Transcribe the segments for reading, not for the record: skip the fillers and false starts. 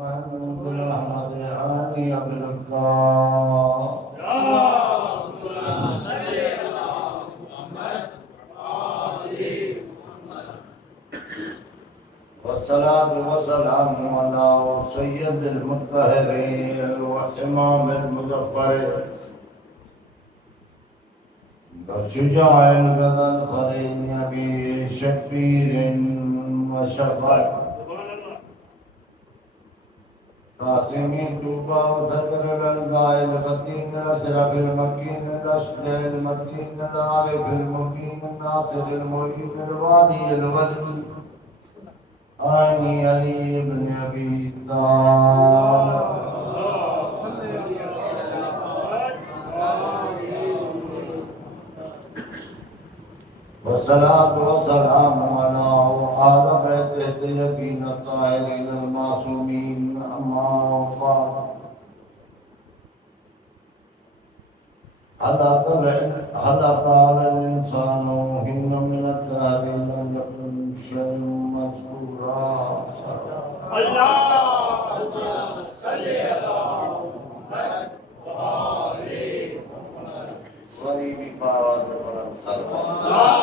वस्सलातु वस्सलामु अला सय्यदिल मुत्तहरीन व इमामिल मुज़फ़्फ़र बशुजाइल गदल फ़रीन अबी शब्बीरिन व शफ़अत कासिमी तूबा व सदर अल-गाइल फ़तीन अशरफिल मकीन अशदल मतीन आरिफिल मुबीन नासिरिल मुईन वालिल वली आनी अली इब्न अबी तालिब वस्सलातु वस्सलामु अला आले बैत तय्यबीन ताहिरीन मासूमीन अम्मा बाद हलक अलल इंसानु हिन्न मिन अत्तारि लम यकुन शैअन मज़कूरा अल्लाहुम्मा सल्लि अला मुहम्मद व आलि मुहम्मद गरीबी आवाज़ बुलंद सल्लल्लाहु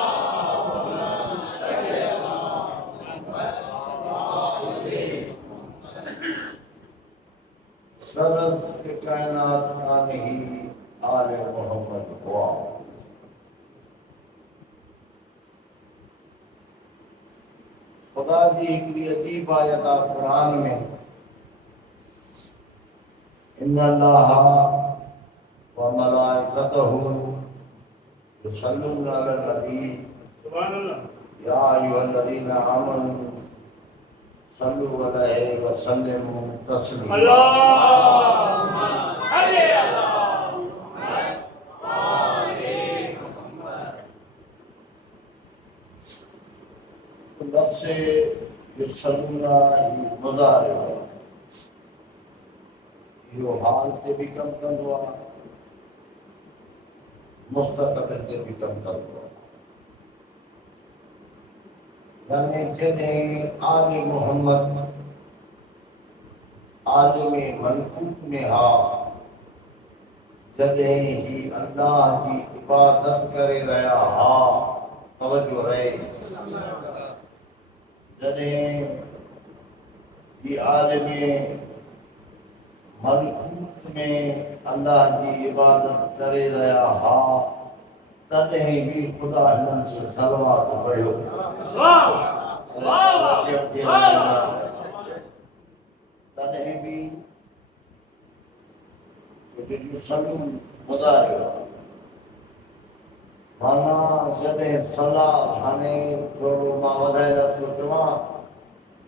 सरस के कायनात आने ही आले मोहम्मद हुआ। खुदा की एक अजीब आयत कुरान में इन्नल्लाह व मलाइकतहु युसल्लूना अलन नबी सुभान अल्लाह या अय्युहल्लज़ीना आमनू सल्लु अलैहि व सल्लिमू तस्लीमा अल्लाहुम्मा सल्लि अला मुहम्मद व आलि मुहम्मद। लफ्ज़ युसल्लूना मुज़ारिअ यो हाल ते भी कम कंदो आहे मुस्तक़बिल ते भी कम कंदो आहे। यानी जॾहिं आले मोहम्मद आलिम मलकूत में हा जॾहिं ही अल्लाह की इबादत करे रहा हा तवज्जो रहे जॾहिं ही आलिम मलकूत में अल्लाह की इबादत करे रहा हा तॾहिं भी खुदा हिननि से सलवात पढ़ियो तॾहिं भी युसल्लून मुज़ारिअ माना जॾहिं सलाह हाणे थोरो मां वधाए रखियो चवां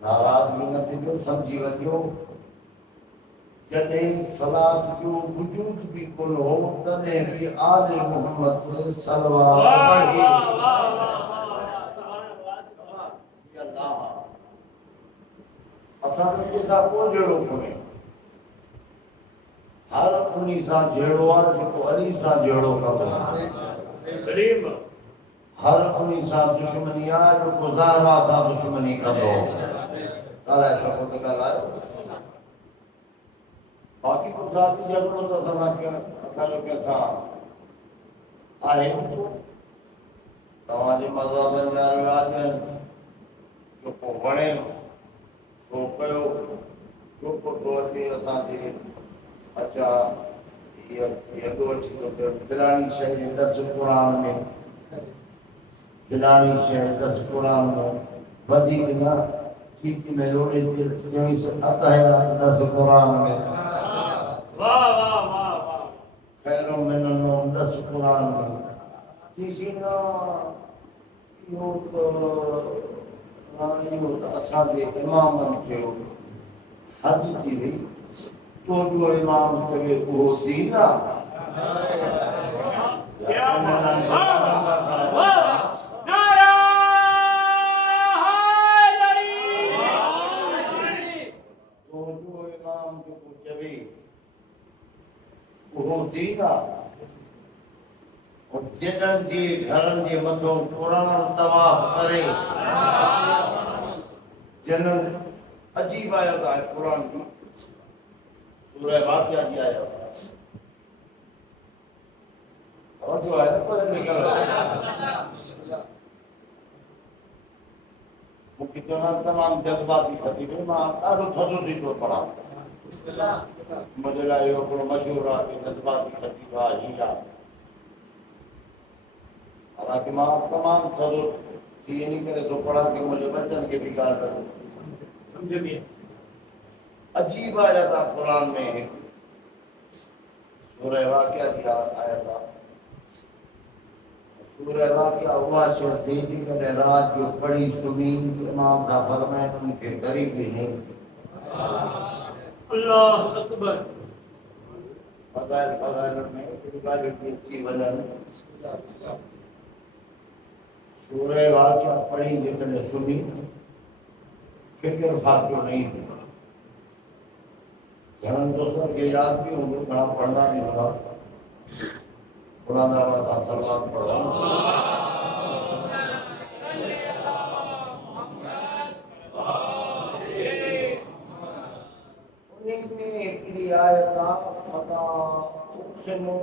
नाराज़ बि न थींदो सम्झी वञो जॾहिं सलात जो वजूद भी कोन हो तॾहिं भी आले मोहम्मद से सलवात पढ़ी असां में सां को जहिड़ो कोन्हे हर उन्ही सां जहिड़ो आहे जेको अली सां जहिड़ो कंदो हर उन्ही सां दुश्मनी आहे जेको ज़हरा सां दुश्मनी कंदो ॻाल्हाए सघो त ॻाल्हायो बाक़ी को ज़ाती झगड़ो त असांजो कंहिंसां आहे तव्हांजे मज़हब में रिवाज आहिनि जेको वणे सो कयो चुप थो अचे असांजे अच्छा इहा अॻो अची थो पियो फिलाणी शइ 10 क़ुरान में फिलाणी शइ 10 क़ुरान में वधीक न ठीक में लोड़े अतहयात 10 क़ुरान में वाह वाह वाह वाह खैरो मिननो 10 क़ुरान में तीसीना यो तो असांजे इमामनि जो हद थी वई तो जो इमाम चवे उहो दीन और जिन्हनि जे घरनि जे मथां क़ुरान तवाफ़ करे जिन्हनि अजीब आयत आहे क़ुरान की सूरह वाक़िया जी आया और जो है पर निकल मुख्य तमाम जज्बाती खतीब मां ॾाढो थधो थी थो पढ़ा मुंहिंजे लाइ इहो हिकिड़ो मशहूरु आहे कि जज्बाती खतीब आहे हीअ आहे हालांकि मां तमामु थधो थी इन करे थो पढ़ा कि मुंहिंजे बच्चनि खे बि ॻाल्हि अजीब आयत आहे क़ुरान में हिकु सूरह वाक़िया जी आयत आहे सूरह वाक़िया उहा शइ थी जेकॾहिं राति जो पढ़ी सुम्ही इमाम सां फरमाइनि उनखे ग़रीबी नहीं अल्लाह अकबर फज़ाइल फज़ाइल में ॻाल्हियूं थी अची वञनि सूरह वाक़िया पढ़ी जेकॾहिं सुम्ही फिक्र फातियो नहीं घणनि दोस्तनि खे यादि बि हूंदो घणा पढ़ंदा बि हूंदा क़ुरान वाला सां सलवात पढ़ो उन्हीं में हिकिड़ी आयत आहे फला उक़्सिमु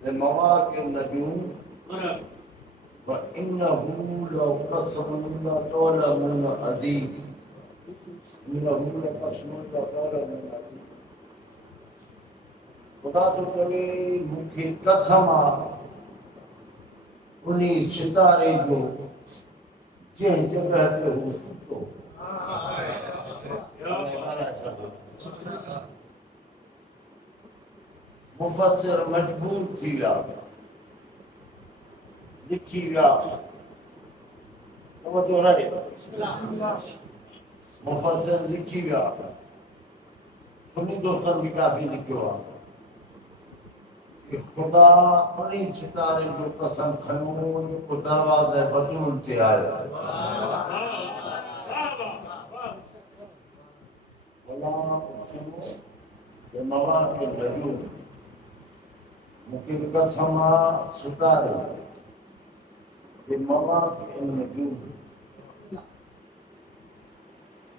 बिमवाक़िअ النجूम وإنه لقسم لتعلمون عظيم إنه لقسم لتعلمون عظيم खुदा तो चवे मूंखे कसम आहे उन सितारे जो जंहिं जॻह ते हू सुतो मुफ़स्सिर मजबूर थी विया लिखी विया तवजो रहे मुफ़स्सिर लिखी विया सुन्नी दोस्तनि बि काफ़ी लिखियो आहे कि खुदा उन सितारे जो कसम खयो जेको दरवाज़े बतूल ते आयो फला उक़्सिमु बिमवाक़िअ النجूम मूंखे कसम आहे सितारे बिमवाक़िअ النجूम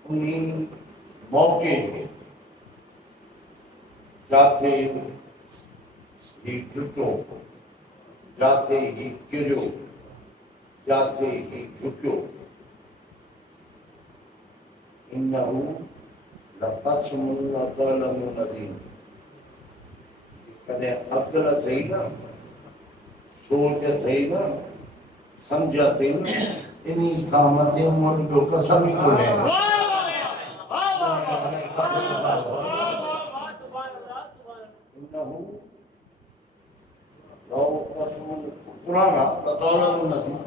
उन मौके जाते ही टुटो जाते ही गिरियो जाते ही झुकियो इन्नहु लक़स्मुन लतअलमुन अज़ीम कॾहिं अक़ल अथई न सोच अथई न सम्झ अथई न इन्ही खां मथे मूं वटि ॿियो कसम ई कोन्हे इन्नहु लौ कसम क़ुरान आहे लतअलमुन अज़ीम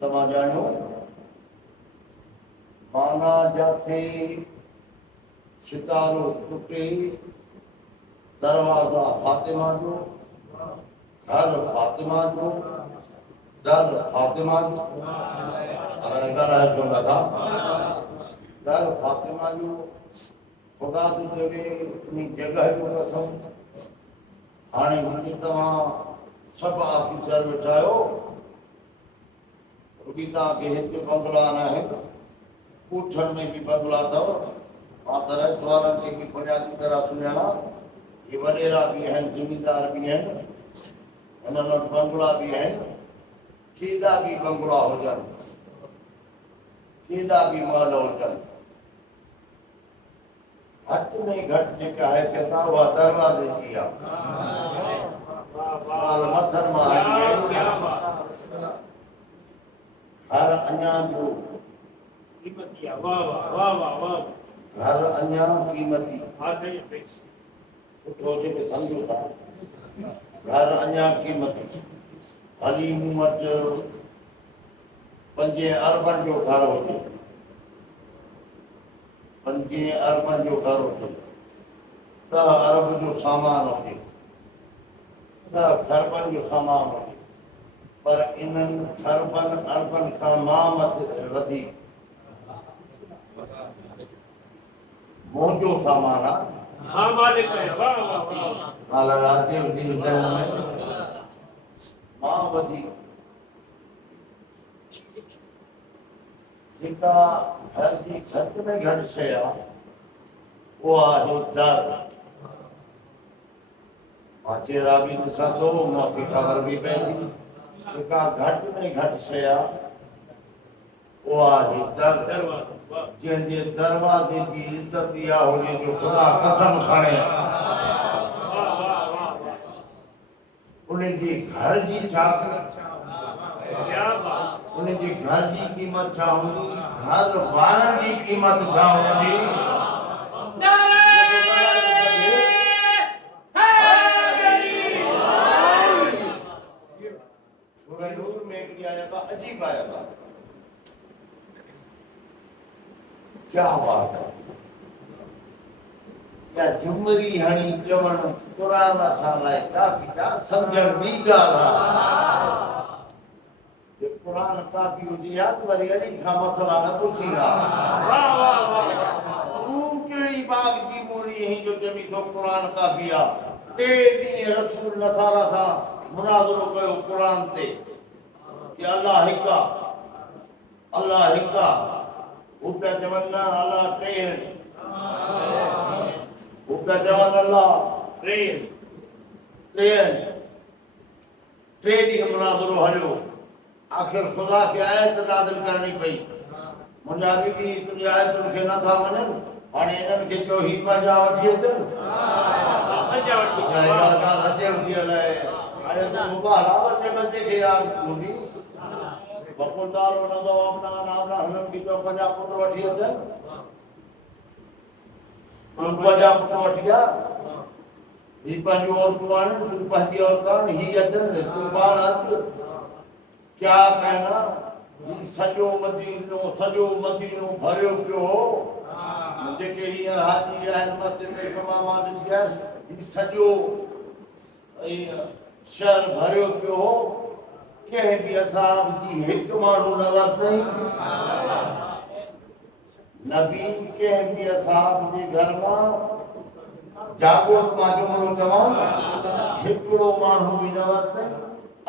तव्हां ॼाणियो माना जाते सितारो टुटे दरवाज़ा फातिमा जो घर फातिमा जो दर फातिमा जो अगर ॻाल्हाए छो नथा दर फातिमा जो खुदा तो चवे उन जॻह जो कसम हाणे हिते तव्हां सभु ऑफिसर वेठा आहियो रुॻी तव्हांखे हिते बंगला न आहिनि कोठनि में बि बंगला अथव मां त रहिस वारनि खे बि बुनियादी तरह सुञाणा ये वॾेरा बि आहिनि ज़मींदार बि आहिनि हिननि वटि बंगला बि आहिनि केॾा बि बंगला हुजनि केॾा बि महल हुजनि घटि में घटि जेका हैसियत आहे उहा दरवाज़े जी आहे मथनि मां घर अञा जो कीमती आहे वाह वाह वाह वाह वाह घर अञा कीमती हा सही है सुठो जेके सम्झो था घर अञा कीमती भली मूं वटि 5 अरबनि जो घर हुजे 5 अरबनि जो घर हुजे 10 अरब जो सामान हुजे 10 खरबनि जो सामान हुजे पर इन्हनि खरबनि अरबनि खां मां मथे वधीक मुंहिंजो सामान आहे हाँ मालिक है वाह वाह वाह हालात थी ज़हन में मां वधीक जेका घर जी घटि में घटि शइ आहे वो आहे दर मां चेहरा बि ॾिसां थो मूंखे ख़बर बि पए थी जेका घटि में घटि शइ आहे वो आहे दर दरवाज़ो वाह जंहिंजे दरवाज़े जी इज़त इहा हुजे जो ख़ुदा कसम खणे वाह वाह वाह वाह उन जे घर जी छा क्या बात उन जे घर जी क़ीमत छा हूंदी घर वारनि जी क़ीमत छा हूंदी सूरह नूर में हिकिड़ी आयत आहे अजीब आयत आहे क्या बात है या जुमरी हणी चवण क़ुरान असां लाइ काफ़ी आहे सम्झण ॿी ॻाल्हि आहे क़ुरान काफ़ी हुजे हा त वरी अली खां मसला न पुछींदा वाह वाह वाह तू कहिड़ी बाग जी मोरी ही जो चवी थो क़ुरान काफ़ी आहे टे ॾींहं रसूल नसारा सां मुनाज़रो कयो क़ुरान ते कि अल्लाह हिकु आहे अल्लाह हिकु आहे हू पिया चवनि न अल्लाह टे आहिनि हू पिया चवनि अल्लाह ट्रेन टे आहिनि टे ॾींहं मुनाज़रो हलियो आख़िर ख़ुदा खे आयत नाज़िल करणी पई मुंहिंजा बीबी तुंहिंजी आयतुनि खे नथा मञनि हाणे इन्हनि खे चयो ही पंहिंजा वठी अचनि अच्छा वठी या इहा ॻाल्हि अचे थी हलाए हाणे तूं मुबारक बचे बचे खे यादि हूंदी वफ़ादार हुनदो अपना नामना हुननि खे चयो पंहिंजा पुट वठी अचनि पंहिंजा पुट वठी आ ही पंहिंजूं औरतूं आहिनि तूं पंहिंजी औरत आहिनि ही अचनि तूं पाण अच क्या कहना ही सॼो मदीनो भरियो पियो हो जेके हींअर हाजी आहिनि मस्जिद में मां ॾिसी आयुसि ही सॼो शहर भरियो पियो हो कंहिं बि असाब जी हिकु माण्हू न वरितई नबी कंहिं बि असाब जे घर मां जागो मां जुमिलो चवां हिकिड़ो माण्हू बि न वरितई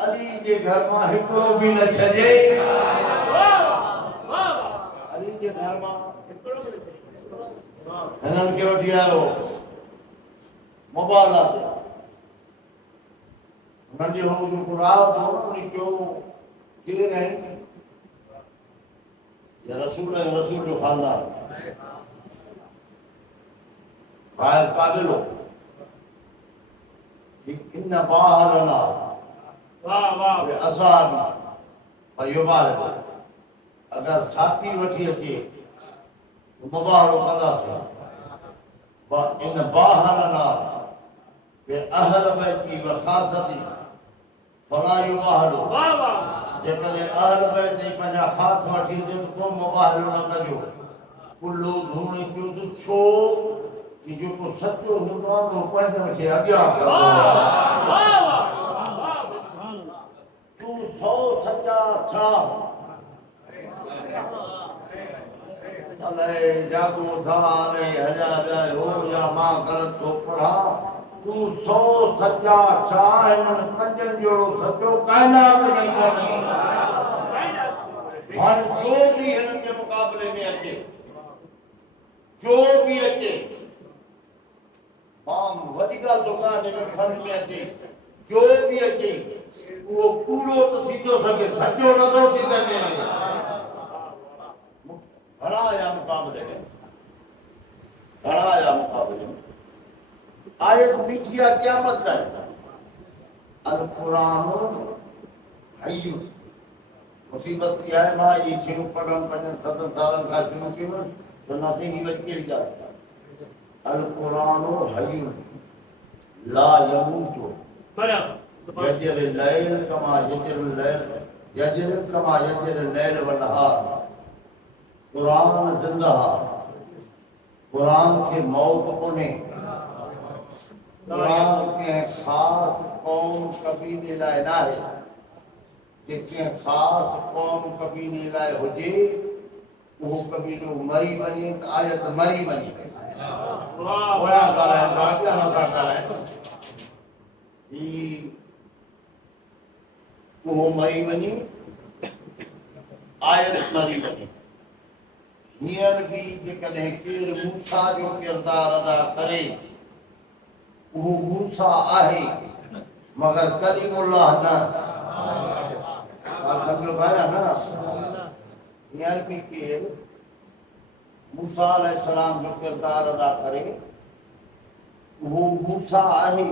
अली जे घर मां हिकिड़ो बि न छॾे अली जे घर मां हिननि खे वठी आयो मुबाला ते हुननि जो जेको राह हो उन जो केरु आहिनि या रसूल जो खानदान भाई काबिलो इन बाहरना वाह वाह असाब युबाह अगर साथी वठी अचे तो मुबाहरो कंदासीं इन बाहरना के अहल बैती व खासती फला युबाहरो वाह वाह जेकॾहिं अहल बैत जी पंहिंजा ख़ासि वठी अचे त को मुबाहरो न कजो कुल्लो धूणी कयो छो कि जेको सचो हूंदो आहे उहो पंहिंजनि खे अॻियां कंदो आहे वाह वाह तूं सौ सचा छा अलाए जागो था अलाए हलिया विया हो या मां ग़लति थो पढ़ा तूं सौ सचा छा हिननि पंजनि जहिड़ो सचो काइनात में कोन्हे हाणे जो बि हिननि जे मुक़ाबले में अचे जो बि अचे मां वॾी ॻाल्हि थो कयां जेकर सम्झ में अचे जो बि अचे उहो कूड़ो त थी थो सघे सचो नथो थी सघे घणा आया मुक़ाबले में आयत बीठी आहे क़यामत ताईं अल क़ुरान हय्यु मुसीबत इहा आहे मां इहे शयूं पढ़णु 5-7 सालनि खां शुरू कयूं त नसीं ही वरी कहिड़ी ॻाल्हि अल क़ुरान हय्यु ला यमूतु बराबर यजर लैल कमा यजर लैल वनहार क़ुरान ज़िंदा क़ुरान खे मौत कोन्हे क़ुरान कंहिं ख़ासि क़ौम कबीले लाइ न आहे जे कंहिं ख़ासि क़ौम कबीले लाइ हुजे उहो कबीलो मरी वञे त आयत मरी वञे पोयां ॻाल्हाइनि था अॻियां नथा ॻाल्हाइनि उहो मरी वञे आयत मरी वञे हींअर भी जेकॾहिं केरु मूसा जो किरदारु अदा करे उहो मूसा आहे मगर कलीमुल्लाह न। सम्झो भाया न हींअर भी केरु मूसा अलैहिस्सलाम जो किरदारु अदा करे वो मूसा आहे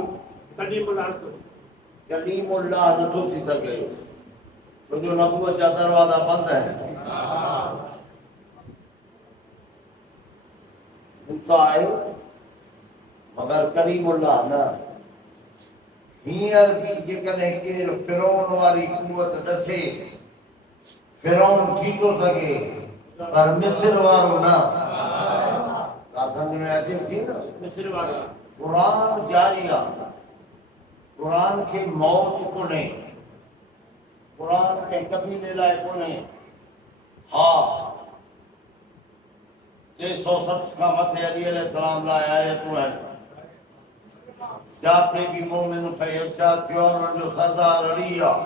कलीमुल्लाह नथो थी सघे छो जो नबूवत जा दरवाज़ा बंदि आहिनि। मूसा आहे मगर कलीमुल्लाह न। हींअर भी जेकॾहिं केरु फिरौन वारी कुवत ॾसे फिरौन थी थो सघे पर मिस्र वारो न। सम्झ में अचे थी न मिस्र वारो कुरान जारी आहे कुरान खे मौत कोन्हे कुरान के कबीले लाइ कोन्हे। हा 360 खां मथे अली अलैहिस्सलाम लाइ आयतूं आहिनि जिथे बि मोमिन खे इरशाद थियो उन्हनि जो सरदार अली आहे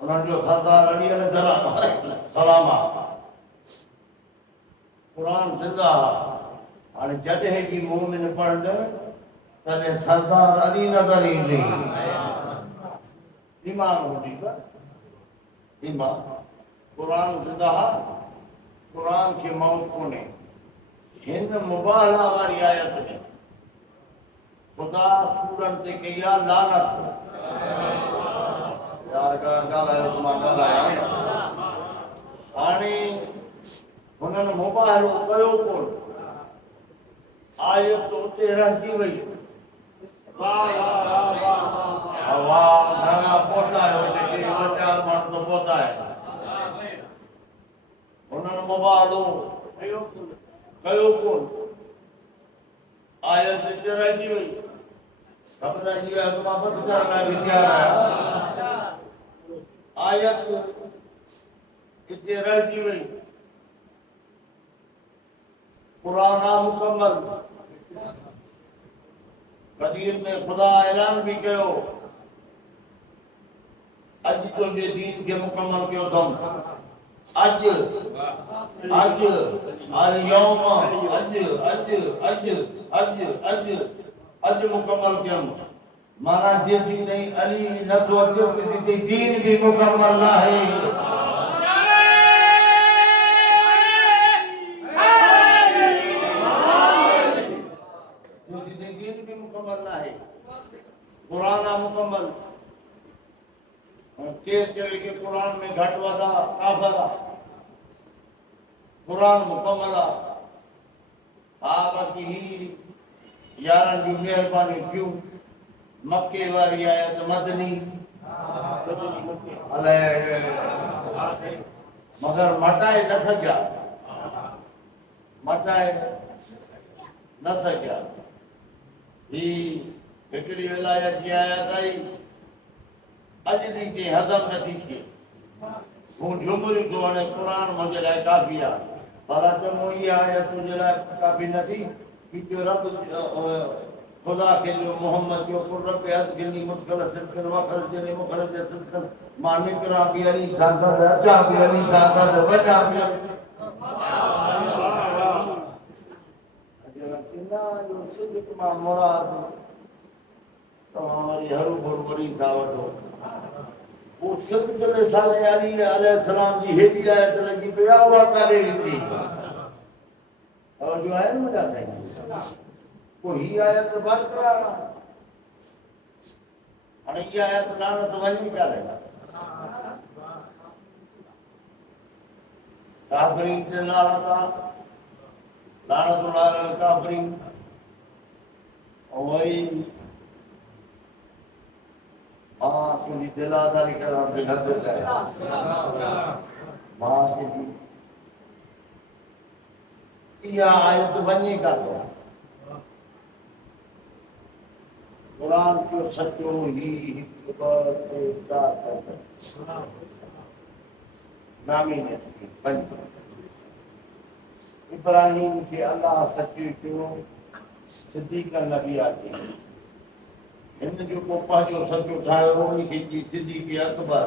उन्हनि जो सरदार अली अलैहिस्सलाम आहे। कुरान ज़िंदा आहे हाणे जॾहिं बि मोमिन पढ़ंदे तॾहिं सरदार अली नज़र ईंदे ईमान हूंदी ईमान कुरान ज़िंदा आहे कुरान खे मौत कोन्हे। हिन मुबाला वारी आयत में खुदा कूड़नि ते कई आहे लानत। यार ॻाल्हायो मां ॻाल्हायां हाणे हुननि मुबालो कयो कोन आयत उते रहिजी वई। हवा घणा पौधा जेके ॿ चारि माण्हू त पौधा आहिनि हुननि मुबालो कयो कोन आयत हिते रहिजी वई। ख़बर रहिजी वई मां बसि करण लाइ बि तयारु आहियां। आयत हिते रहिजी वई पुराना मुकम्मल कदीर में खुदा ऐलान भी कयो अज तुझे दीन के मुकम्मल कयो तुम अज अज अल यौम अज अज अज अज अज अज मुकम्मल कयो माना जेसी ताईं अली नथो अचो तेसी ताईं दीन भी मुकम्मल ना है। कुरान मुकम्मल केर चवे कि कुरान में घट वधा काफ़िर आहे कुरान मुकम्मल आहे। हा बाक़ी ही यारनि जूं महिरबानी थियूं मके वारी आयत मदनी अलाए मगर मटाए न सघिया ही हिकिड़ी विलायत जी आयत आई अॼु ॾींहुं ते हज़म नथी थिए हूं झुमरियूं थो हाणे क़ुरान मुंहिंजे लाइ काफ़ी आहे भला चङो इहा आयत तुंहिंजे लाइ काफ़ी नथी कि जो रब खुदा के जो मोहम्मद जो रब अदगिनी मुदखल सिद्कन वखरजनी मुखरज सिद्कन मां निकरा भी अली सागर अचा भी अली सागर वजा भी अजला जो सिद्क मां मुराद तमारी हरू भरू वरी था वठो वो सिद्क ले साले अली अलैहिस्सलाम जी हेडी आयत लगी पिया हुआ करे थी और जो है मुझा सही को ही आयत बरकरार हाणे ये आयत लानत वही क्या लेगा काफरीन ते लानतुल्लाह अलल काफरीन और वही मां तुझी दिलादारी करण बि नथो करे मां तुझी इहा आयत वञे काथो कुरान जो सचो ही हिकु ॿ टे चारि नामी ने पंज इब्राहिम के अल्लाह सच्ची कयो सिद्दीक़ नबी आहे हिन जो को पंहिंजो सचो ठाहियो उनखे जी सिद्दीक़ अकबर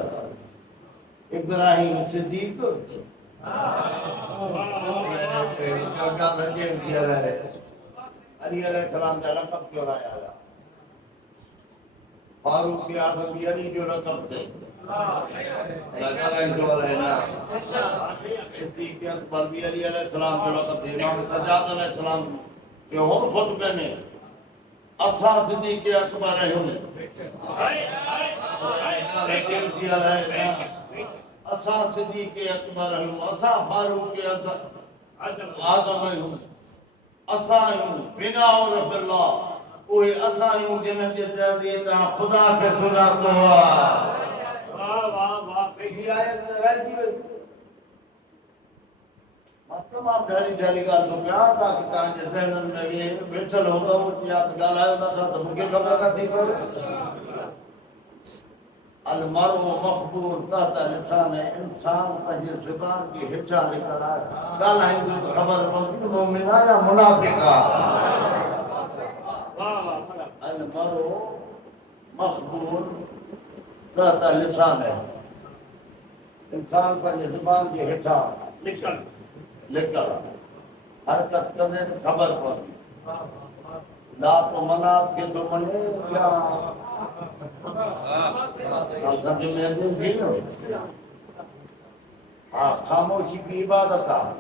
इब्राहिम सिद्दीक़ क्या दर्जे किया रहे अली अलैहिस्सलाम का लक़ब क्यों आया फारूक के आदम अली जो लक़ब थे लगा रहे जो है ना सिद्दीक़ अकबर भी अली अलैहिस्सलाम जो लक़ब थे इमाम सज्जाद अलैहिस्सलाम के हो खुतबे में असा सिद्दीक़ अकबर है उन्हें लेकिन किया है असा सिद्दीक़ अकबर है असा फारूक के आदम है असा बिना और बिल्ला ओए असा जिन्हें जे ज़रिए ता खुदा के सुञातो वाह वाह वाह ही आयत राजी वे तमाम ढाली ढाली ॻाल्हि थो कयां ताकि तव्हांजे ज़हननि में बि वेठल हूंदव यादि ॻाल्हायो नथा त मूंखे ख़बर नथी पए अलमरउ मक़बूल तहत लिसान इंसान पंहिंजे ज़ुबान जी हेठा लिखल आहे ॻाल्हाईंदो त ख़बर पवंदी मोमिन आहे या मुनाफ़िक़ आहे अलमरउ मक़बूल तहत लिसान इंसान पंहिंजे ज़ुबान जे हेठा लिखल हरकत कंदे त ख़बर पवंदी लात मनात के तो मने या समझ में अचे थी न हाँ ख़ामोशी की इबादत आहे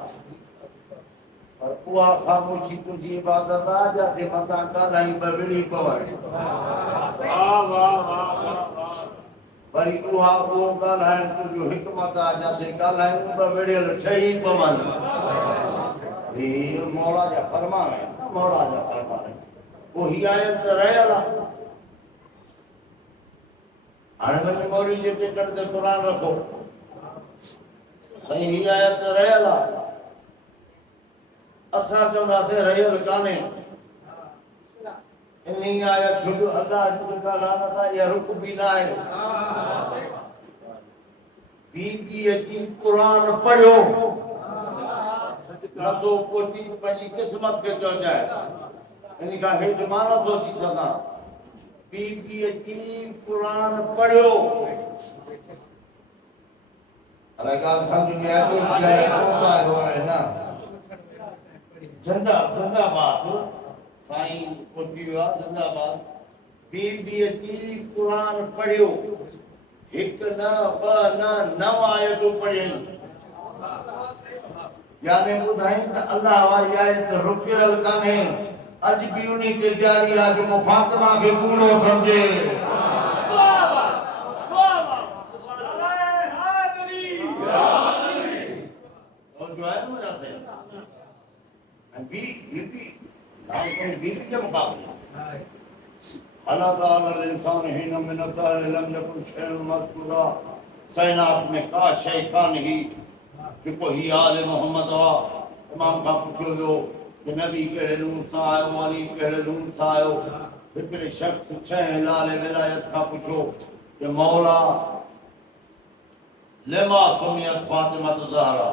पर उहा ख़ामोशी तुंहिंजी इबादत आहे जिते मथां ॻाल्हाई विड़ी पवनि वरी उहा उहो ॻाल्हाइण तुंहिंजो हिकमत आहे जिते ॻाल्हायूं त विड़ियल ठही पवनि हीअ मौला जा फरमान आहिनि मौला जा फरमान आहिनि वो ही आयत रहियल आहे हाणे वञी मौली जे टेकण ते क़ुर रखो साईं ही आयत रहियल आहे असां चवंदासीं रहियल कान्हे इन्ही आयत छो अल्लाह जी लानत आहे या रुक बि न आहे बीबी अची क़ुर पढ़ियो न तो को चीज पंहिंजी क़िस्मत खे चवजाए इन खां हेठि मां नथो थी सघां बीबी अची क़ुर पढ़ियो अलाए ॻाल्हि सम्झ में अचे न ज़िंदाबाद साईं पहुची वियो आहे ज़िंदाबाद बीबी अची क़ुर पढ़ियो हिकु न ॿ न 9 आयतूं पढ़ियईं यानी ॿुधाई त अल्लाह वारी आयत रुकियल कान्हे अॼु बि उन्ही ते जारी आहे जो फातिमा खे कूड़ो सम्झे और जो है मुझे से बीबी बीबी के मुकाबले अल्लाह ताला इंसान ही न मिन ताल लम यकुन शैअन मज़कूरा कायनात में का शै कान ही जेको ही आल मोहम्मद आहे इमाम खां पुछियो वियो कि नबी कहिड़े नूर सां आयो अली कहिड़े नूर सां आयो हिकिड़े शख़्स 6 लाल विलायत खां पुछो कि मौला लिमा सुमियत फातिमा ज़हरा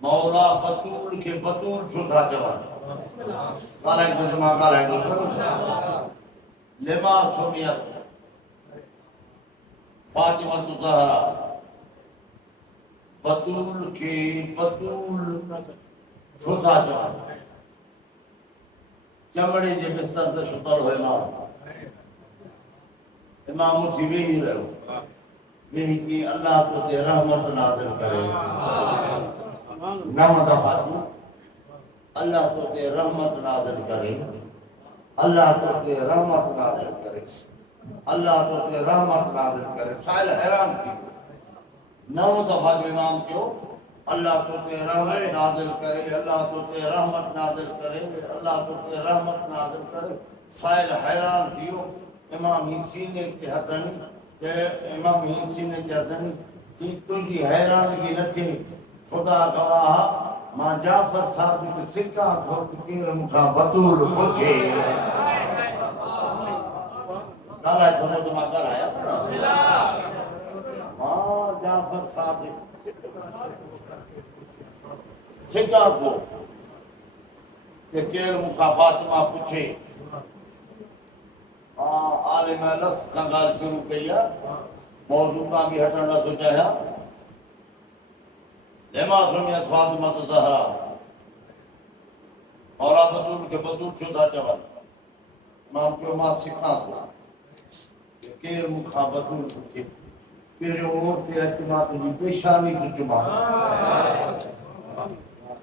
मौला बतूल के बतूल छो था चवनि ॻाल्हाईंदो लिमा सुमियत फातिमा ज़हरा बतूल के बतूल छो था चवनि चमड़े जे बिस्तर ते सुतल हो इमाम उथी वेही रहियो वेही की अल्लाह तो ते रहमत नाज़िल करे 9 दफ़ा अल्लाह तो ते रहमत नाज़िल करे अल्लाह तो ते रहमत नाज़िल करे अल्लाह तो ते रहमत नाज़िल करे साहिल हैरान थी 9 दफ़ा जो इमाम कयो अल्लाह तो ते रहमत नाज़िल करे अल्लाह तो ते रहमत नाज़िल करे अल्लाह तो ते रहमत नाज़िल करे साहिल हैरान थियो इमाम ही सीने ते हथनि ते इमाम ही सीने ते हथनि थी तुंहिंजी हैरानगी न थिए खुदा गवाह मां जाफर सादिक सिक्का घोट केर मूंखां बतूल पुछे ॻाल्हाए समझ मां ॻाल्हाया मां जाफर सादिक सिक्का को कि केर मूंखां फातिमा पुछे आलिम लफ़्ज़ खां ॻाल्हि शुरू कई आहे मौजू खां बि हटण नथो चाहियां लेमा सुनिया फातिमा ज़हरा और बतूल के बतूल शुदा चवन मां जो मां सिखा तो केर मुखा बतूल पूछे फिर ओर ते अचमा तुझी पेशानी तो चुमा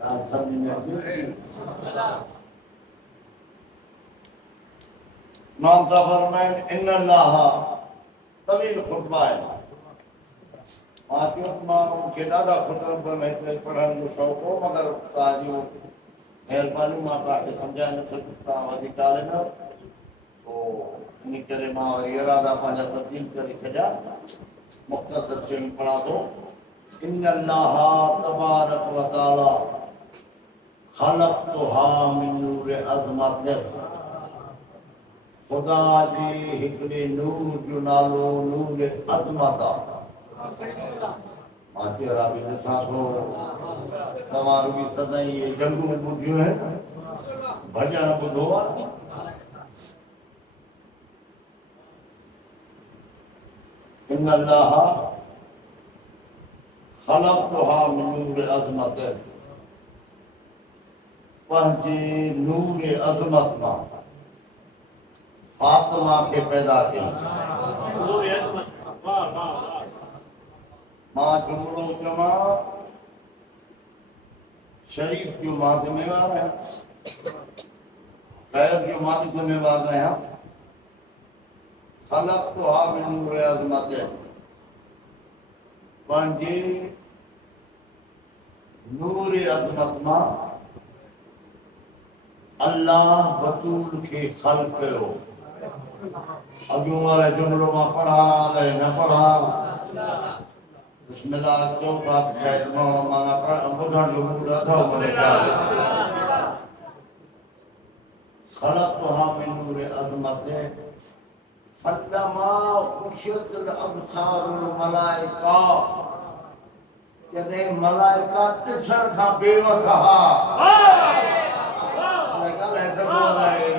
आप सब ने मां ता फरमाए इन अल्लाह तवील खुतबा है मां के ॾाढा खुतब में पढ़ण जो शौक़ हो मगर ताजियो मेहरबानी मां तव्हांखे सम्झाए न सघुमि तव्हां वधीक ॻाल्हि न तो इन करे मां वरी इरादा पंहिंजा तब्दील करे छॾिया मुख़्तसर शयूं पढ़ा थो इन अल्लाह तबारक व तआला ख़लक़तुहा मिन नूर अज़मतिह खुदा जे हिकिड़े नूर जो नालो नूर अज़मत आहे मां चेहरा भी ॾिसां थो तव्हां रुॻी सदाईं इहे जंगूं ॿुधियूं आहिनि भॼन ॿुधो आहे इन अल्लाह ख़लक़तुहा मिन नूर अज़मतिह पंहिंजे नूर अज़मत मां फातिमा खे पैदा कई नूर अज़मत वाह वाह वाह मां जुमलो चवां शरीफ जो मां ज़िम्मेवार आहियां ग़ैर जो मां भी ज़िम्मेवार न आहियां ख़लक़तुहा मिन नूर अज़मतिह पंहिंजे नूर अज़मत मां अल्लाह बतूल खे ख़ल्क़ कयो अॻियों वारे जुमलो मां पढ़ा अलाए न पढ़ा बिस्मिल्लाह चौथा शायद माना ॿुधण जो मूड अथव मुंहिंजे ख़्याल ख़लक़तुहा मिन नूर अज़मतिह फल्लमा खुशियतुल अबसारुल मलाइका जॾहिं मलाइका ॾिसण खां बेवस हा मलाइका अलाए सघो अलाए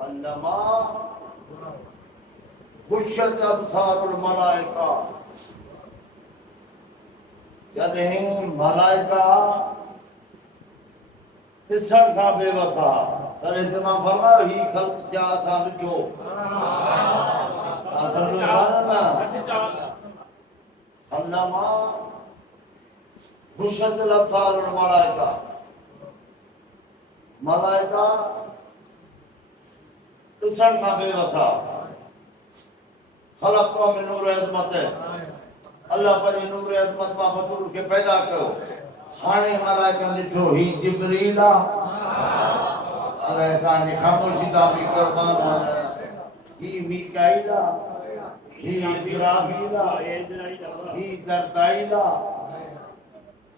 फल्लमा खुशियत अबसारुल मलाइका जॾहिं मलाइका ॾिसण खां बेवस हा तॾहिं त मां फरमायो ही ख़ल्क़ थिया असां ॾिठो सम्झो था न फल्लमा खुशियतुल अबसारुल मलाइका मलाइका ॾिसण खां बेवस हा ख़लक़तुहा मिन नूर अज़मतिह अल्लाह पंहिंजे नूर अज़मत मां बतूल खे पैदा कयो हाणे मलाइका ॾिठो ही जिब्रील आहे अलाए तव्हांजी ख़ामोशी था बि क़ुर्बान वञा ही मीकाईल आहे ही इस्राफील आहे ही दरदाईल आहे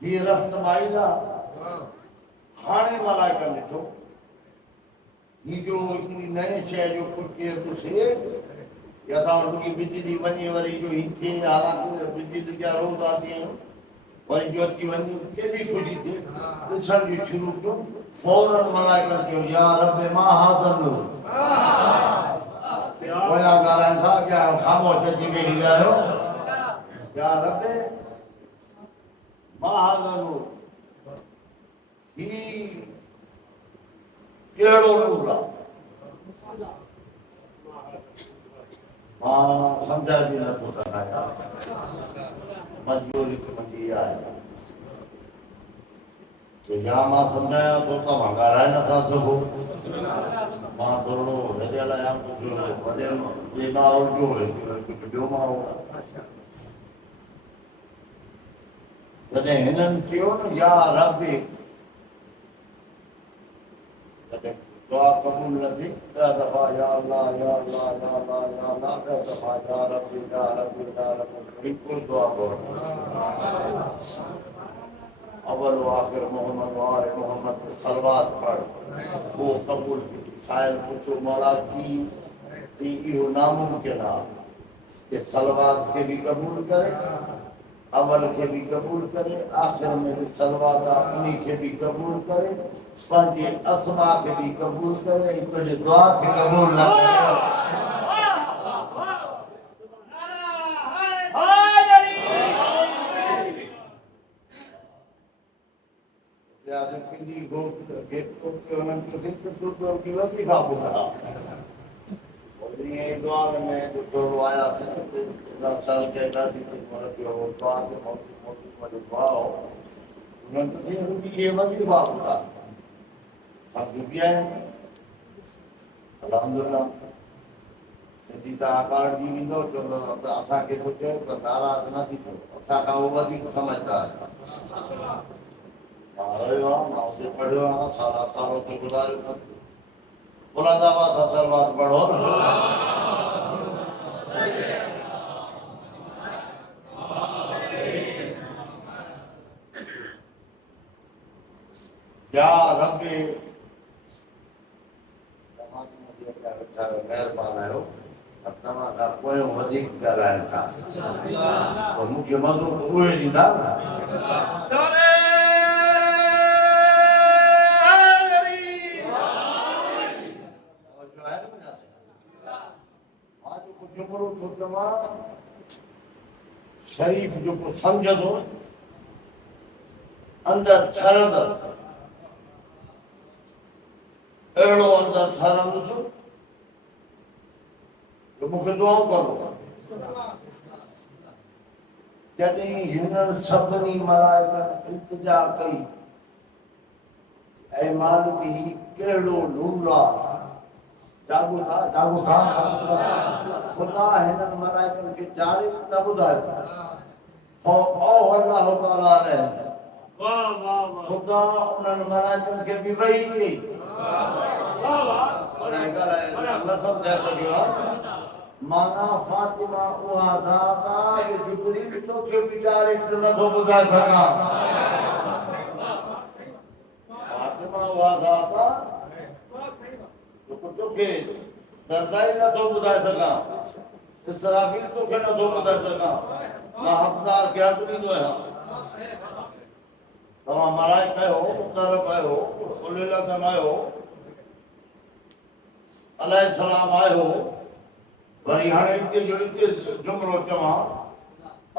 ही रफ़्तमाईल आहे हाणे मलाइका ॾिठो ही जो हिकिड़ी नए शइ जो कुझु केरु ॾिसे या असां वटि बिजली वञे वरी जो ही थिए हालांकि बिजली जा रोज़ आती आहियूं वरी जो अची वञे केॾी ख़ुशी थिए ॾिसण जो शुरू कयो फौरन मलाइका चयो या रब मा हाज़ा नूर पोयां ॻाल्हाइनि था क्या ख़ामोश अची वेही ॻाल्हायो या रब मा हाज़ा नूर ही कहिड़ो नूर आहे मां सम्झाए बि नथो सघां यार मजबूरी मुंहिंजी इहा आहे कि या मां सम्झायां थो तव्हां ॻाल्हाए नथा सघो मां थोरो हेॾियल आहियां कुझु वॾे ॿिए माहौल जो कुझु ॿियो माहौल जॾहिं हिननि चयो न या रब तॾहिं दुआ क़बूल न थी ॾह दफ़ा या अल्लाह या अल्लाह या अल्लाह या अल्लाह ॾह दफ़ा या रब या रब या रब बिल्कुलु दुआ करो अवल आखिर मोहम्मद वार मोहम्मद सलवात पढ़ वो कबूल थी साहिल पूछो मौला की थी इहो नामुमकिन आहे कि सलवात खे बि क़बूल करे अवल के भी कबूल करे आखिर में भी सलवात उन्हीं के भी कबूल करे पंहिंजे अस्मा के भी कबूल करे तुझे दुआ के कबूल न करे या से पिंडी गोप गेट को उन्होंने तो की वजीफा बुधा और ये दुआ में जो तो आया से 10 साल के बाद ही मर गया वो दुआ के मोटी दुआ उन्होंने तो ये वजीफा बुधा सब दुनिया है अल्हम्दुलिल्लाह सिद्धिता आकार भी विंदो तो आशा के तो नाराज न थी तो आशा का वो अधिक समझदार अरे वाह माँ से पढ़ो सारा सालों से गुजारे मत बुलंद आवाज से सरवात पढ़ो या रब्बे मेहरबान आयो तमा का कोई वधिक करायन था तो मुख्य मधु उहे ॾींदा तारे जो है ना आज कुछ बड़ो तमा शरीफ जो को समझदो अंदर छरदस अहिड़ो अंदर छरंदुसि जो मूंखे दुआऊं करो जॾहिं हिननि सभिनी मलाइकनि इल्तिजा कई ऐं मालिक ही कहिड़ो नूर आहे जागो था ख़ुदा हिननि मलाइकनि खे जारे न ॿुधायो अल्लाह ताला अलैहि वाह वाह वाह ख़ुदा उन्हनि मलाइकनि खे बि वही कई वाह वाह और न समझा सकियो माना फातिमा उहा ज़ाता जो जिब्रील तो के बिचारे न तो बुझाए सका फातिमा उहा ज़ाता जो कुछ के दर्दाई न तो बुझाए सका इसराफील तो के न तो बुझाए सका ना हकदार क्या तो नहीं है तमा मराई कयो मुकर कयो खुलेला कमायो अलैहि सलाम आयो वरी हाणे हिते जो हिते जुमलो चवां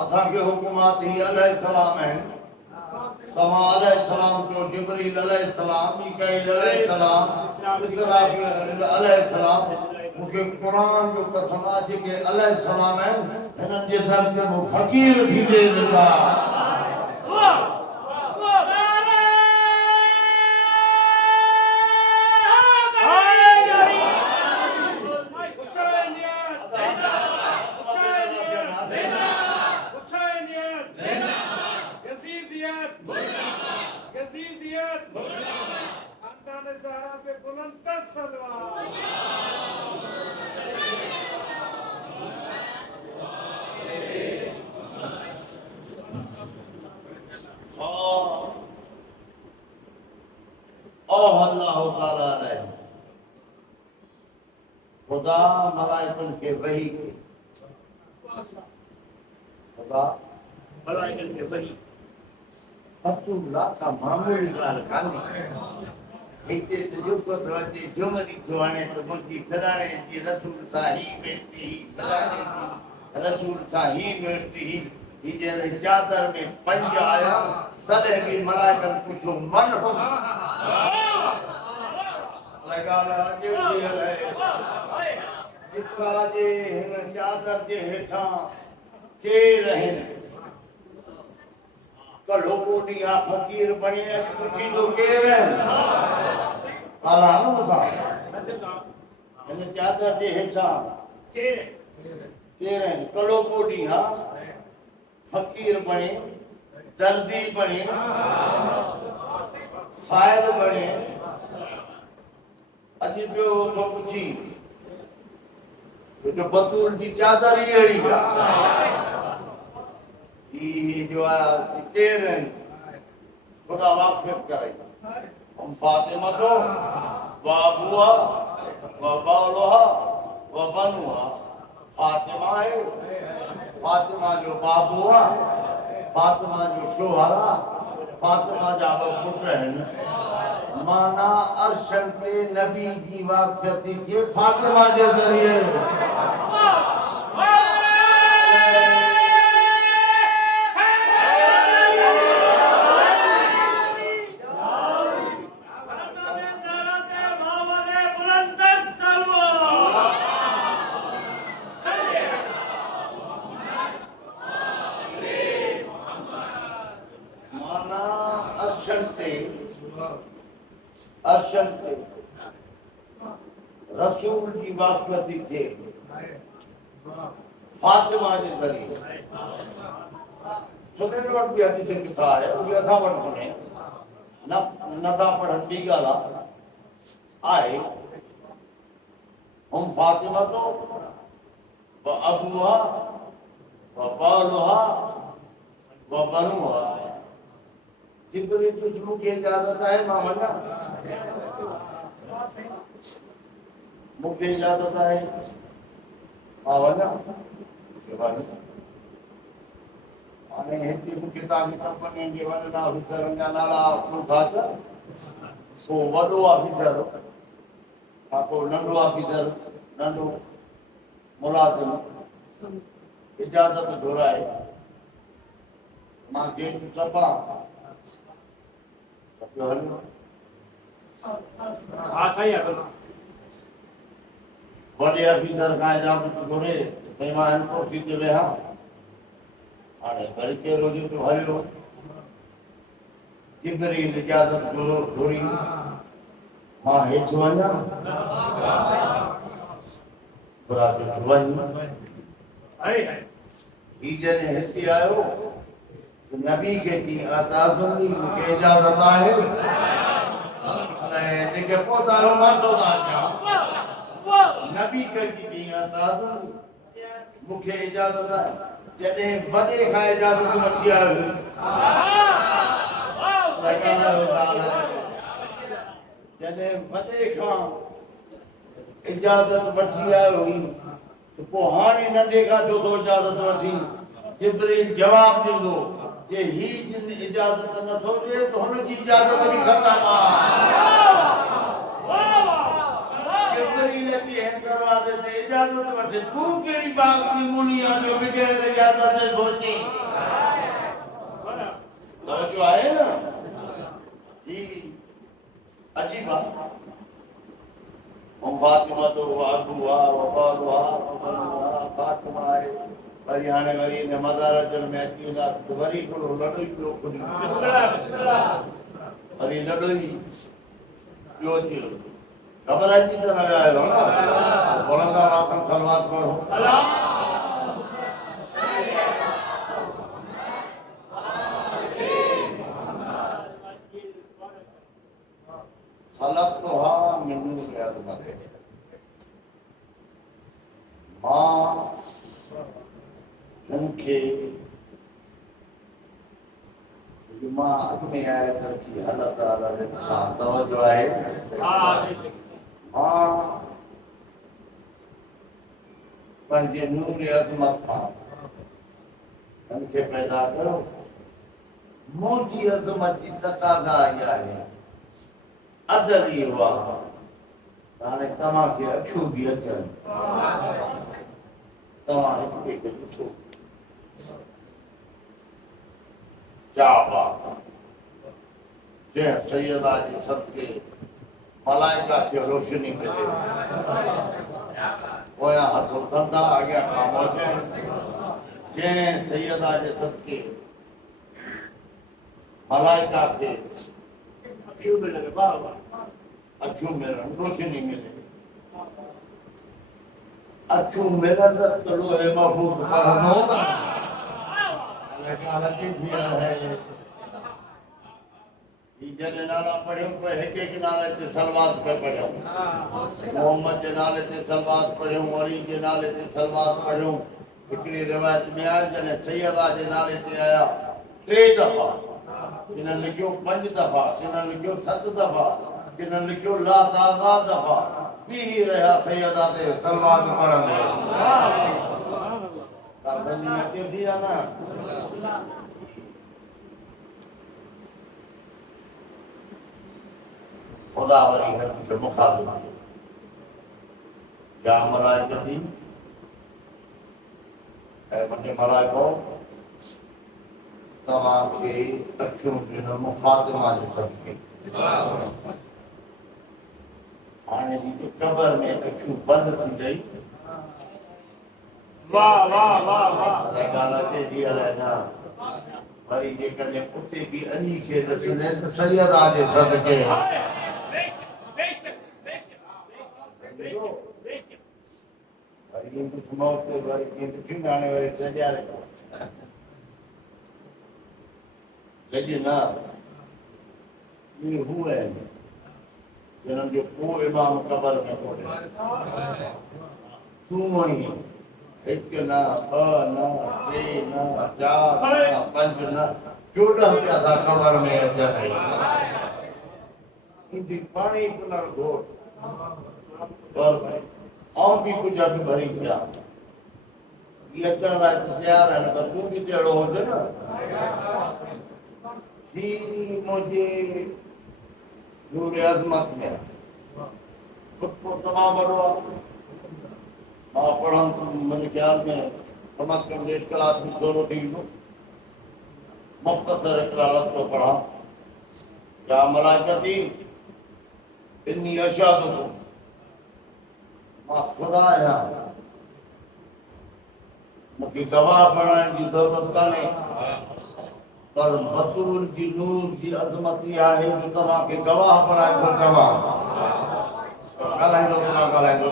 असांखे हुकुमात ही अलैहि सलाम आहिनि तव्हां अलैहि सलाम जो जिब्रील अलैहि सलाम मीकाईल अलैहि सलाम इसराफील अलैहि सलाम मूंखे क़ुरान जो कसम आहे जेके अलैहि सलाम आहिनि हिननि जे दर ते मूं फ़क़ीर थींदे ॾिठा खुदा मलाइकन के वही के खुदा मलाइकन के वही अब्दुल्लाह का मामूली गाल कान्हे हिते जो को अचे जुमरी थवाने तो मुंहिंजी फलाणे जी रसूल साही बेटी फलाणे जी रसूल साही बेटी ही जे चादर में पंज आया तॾहिं बि मलाइकन पुछो मन हो लगाला जे किसा जे हिन चादर जे हेठां केर आहिनि कल्हो कोटिया फकीर बणे पुछी तो केर आहिनि आलाम सां हिन चादर जे हेठां केर आहिनि कल्हो कोटिया फकीर बणे दर्जी बणे साहिब बणे अॼु पियो तो पुछी जो बतूल जी चादर ही अड़ी ये जो है केर है खुदा वाक़िफ़ करे हम फातिमा तो बाबुआ व बालुहा व बनुहा फातिमा है फातिमा जो बाबुआ फातिमा जो शोहरा फातिमा जा पुत्र हैं माना अर्शन पे नबी की वाक़िफ़ती थी फातिमा के जरिए अर्शनते रसूल की वाक़फ़ती थे फातिमा जे ज़रिए सुने नोट भी हदीस किसा है वो भी असा वट कोने न था पढ़न ॿी ॻाल्हि आहे हम फातिमा तो व अबूहा व बालुहा व बनुहा जिब्रील तुझको की इजाजत है मां वञा मुझे इजाजत है मां वञा हाणे हिते किताब कंपनी जे वॾा ऑफिसरनि जा नाला था पोइ वॾो ऑफिसर खां पोइ नंढो ऑफिसर नंढो मुलाज़िम इजाज़त घुराए मां गेट टपा हाँ सही है वॾे ऑफिसर खां इजाज़त घुरे साईं मां हिन कुर्सी ते वेहा हाणे वरी कहिड़ो जो तूं हलियो जिब्रील इजाज़त घुरी मां हेठि वञा खुदा खे वञ ही जॾहिं हिते आयो नबी के जी आताज़ुनी मूंखे इजाज़त आहे अलाए जेके पोता हो मां तो आजा नबी के जी आताज़ुनी मूंखे इजाज़त आहे जॾहिं वॾे खां इजाज़त वठी आयो जॾहिं वॾे खां इजाज़त वठी आयो हुई त पोइ हाणे नंढे खां छो थो इजाज़त वठी जिब्रील जवाब ॾींदो जे ही जिन इजाज़त नथो ॾिए त हुनजी इजाज़त बि ख़तमु आहे जिब्रील बि हिन दरवाज़े ते इजाज़त वठे तूं कहिड़ी बाग जी मुनिया जो बग़ैर इजाज़त जे सोची तवजो आहे न जी अजीब आहे फातिमा तो अबूहा व बालुहा व बनुहा फातिमा आहे वरी हाणे वरी हिन मज़ार जल में अची वेंदा वरी हिकिड़ो लॾो ई ॿियो खुली वरी लॾो ई ॿियो अची वियो घबराइजी त न विया आहियो न पढ़ंदा हुआसीं सलवात पढ़ो खलक़तुहा मिन नूरि अज़मतिह मां हिनखे मां अपने आयत रखी अल्लाह ताला ने सां तवज्जो आहे मां पंहिंजे नूर अज़मत खां हिनखे पैदा कयो मुंहिंजी अज़मत जी तक़ाज़ा इहा आहे अदल इहो आहे हाणे तव्हांखे अखियूं बि अचनि तव्हां हिक ॿिए खे ॾिसो क्या बात है जंहिं सैयदा जे सदके मलाइका खे रोशनी मिले पोयां हथ उथनि था अॻियां ख़ामोश आहिनि जंहिं सैयदा जे सदके मलाइका खे क्यों मिले वाह वाह अखियूं मिलनि रोशनी मिले अखियूं मिलनि त लोहे महफूज़ पढ़ंदो न अलाए थी है जॾहिं नाला पढ़ियूं पोइ हिकु हिकु नाले ते सलवात पे पढ़ियूं मोहम्मद जे नाले ते सलवात पढ़ियूं वरी जे नाले ते सलवात पढ़ियूं हिकिड़ी रिवायत में आहे जॾहिं सैयदा जे नाले ते आया 3 दफ़ा किन लिखियो 5 दफ़ा किन लिखियो 7 दफ़ा किन लिखियो लातादाद दफ़ा बीही रहिया सैयदा ते सलवात पढ़ंदे काफ़ी में के थी आहे न खुदा वरी है के मुखातिब या मलाइकती ऐ मुंहिंजे मलाइको तव्हांखे अखियूं ॾिनमि फातिमा जे सदके हाणे जी कबर में अखियूं बंदि थी गई वाह वाह वाह वाह ॻाल्हि अचे थी अलाए न वरी जेकॾहिं उते बि अली खे ॾिसंदे त सैयद जे सदके वरी कुझु मौत वरी ॾिठियूं हाणे वरी सॼारे लेकिन ना ये हुए जिन्हनि जो को इमाम कबर में कोन्हे तूं वहीं हिकु न ॿ न टे न चारि न पंज न 14 पिया था कबर में अचनि ईंदी पाणी पुनर घोट और आऊं बि कुझु अघु भरी पिया इहे अचण लाइ तयारु आहिनि पर तूं बि तहिड़ो हुजे न ही मुझे नूर अज़मत में खुद को तमाम बड़ो मां पढ़ां तो मुझे ख्याल में कम अज कम 1 कलाक में थोरो थी वियो मुख़्तसर हिकिड़ा लफ़्ज़ पढ़ा या मलाइकती इन्नी अशहदु मां खुदा आहियां मूंखे गवाह बणाइण जी ज़रूरत कान्हे पर बतूल जी नूर जी अज़मत इहा आहे जो तव्हांखे गवाह बणाए थो चवां ॻाल्हाईंदो न ॻाल्हाईंदो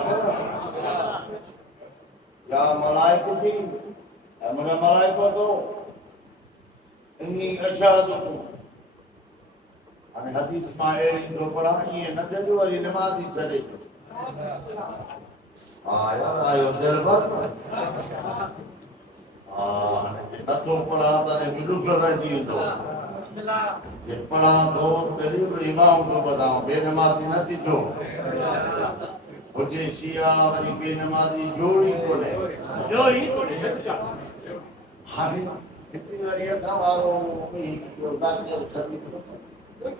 या मलाइकती ऐं मुंहिंजा मलाइको तो इन्नी अशहदु हाणे हदीस मां अहिड़ी जो पढ़ां ईअं न थिए जो वरी नमाज़ी छॾे हा यार आयो दिलि भर नथो पढ़ां त ॾुख रहिजी वेंदो जे पढ़ां थो पहिरियों इमाम थो ॿधां बेनमाज़ी न थींदो हुजे शिया वरी बेनमाज़ी जोड़ी कोन्हे हाणे हिते वरी असां वारो